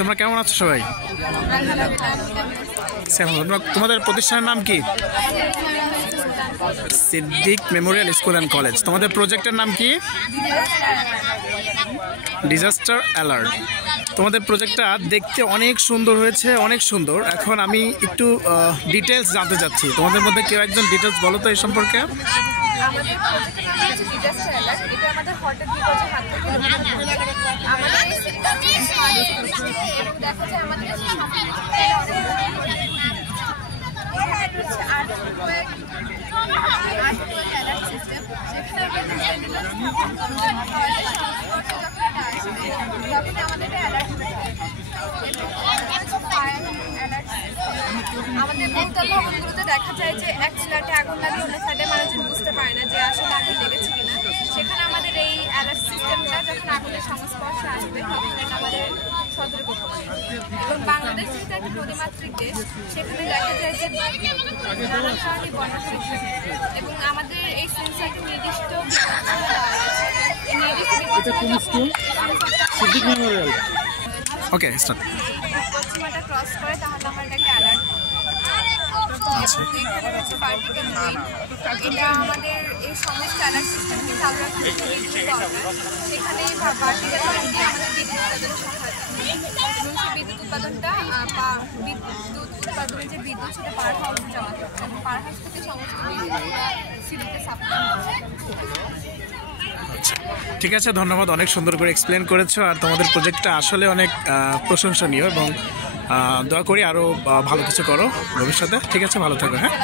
তোমরা কেমন আছো সবাই? তোমাদের প্রতিষ্ঠানের নাম কি? Siddique Memorial school and college. তোমাদের প্রজেক্টের নাম কি? Disaster alert. তোমাদের প্রজেক্টটা দেখতে অনেক সুন্দর হয়েছে, অনেক সুন্দর। এখন আমি একটু ডিটেলস জানতে চাচ্ছি। তোমাদের মধ্যে কেউ একজন ডিটেলস বলো তো এই সম্পর্কে। আমাদের প্রজেক্টের নাম হচ্ছে ডিজাস্টার অ্যালার্ট। এটা আমাদের হঠাৎ বিপর্যয় হাত থেকে আমাদের এই সিস্টেমটি এবং দেখা যায় আমাদের অ্যালার্ট সিস্টেম, সেখানে আমাদের অ্যালার্ট আমাদের বহুতল ভবনগুলোতে দেখা যায় যে এক ফ্ল্যাটে আগুন লাগলে অন্য ফ্ল্যাটে মানুষজন বুঝতে পারে না যে আসলে আগুন লেগেছে কিনা। সেখানে আমাদের এই অ্যালার্ট সিস্টেমটা যখন আগুনের সংস্পর্শে আসবে তখন আমাদের সতর্ক করে। এবং বাংলাদেশ যেহেতু একটা নদীমাতৃক দেশ, সেখানে দেখা যায় যে নানান কারণে বন্যা সৃষ্টি এবং আমাদের এই সেন্সারটি নির্দিষ্ট ওকে স্টার্ট পশ্চিমাটা ক্রস করে তাহলে আমার এটাকে অ্যালার্ট। এখানে হচ্ছে পার্টিকেল রেইন। এটা আমাদের এই সমস্ত অ্যালার্ট সিস্টেমকে চালু রাখার জন্য দরকার। সেখানে পার্টিকেল রেইন দিয়ে আমাদের বিদ্যুৎ উৎপাদনের সহায়তা এবং সেই বিদ্যুৎ উৎপাদনটা বিদ্যুৎ উৎপাদনের যে বিদ্যুৎ সেটা পাওয়ার হাউসে জমা করছে এবং পাওয়ার হাউস থেকে সমস্ত বিদ্যুৎটা সিটিতে সাপ্লাই হচ্ছে। ঠিক আছে, ধন্যবাদ। অনেক সুন্দর করে এক্সপ্লেন করেছো। আর তোমাদের প্রজেক্টটা আসলে অনেক প্রশংসনীয় এবং দোয়া করি আরও ভালো কিছু করো ভবিষ্যতে। ঠিক আছে, ভালো থাকো। হ্যাঁ।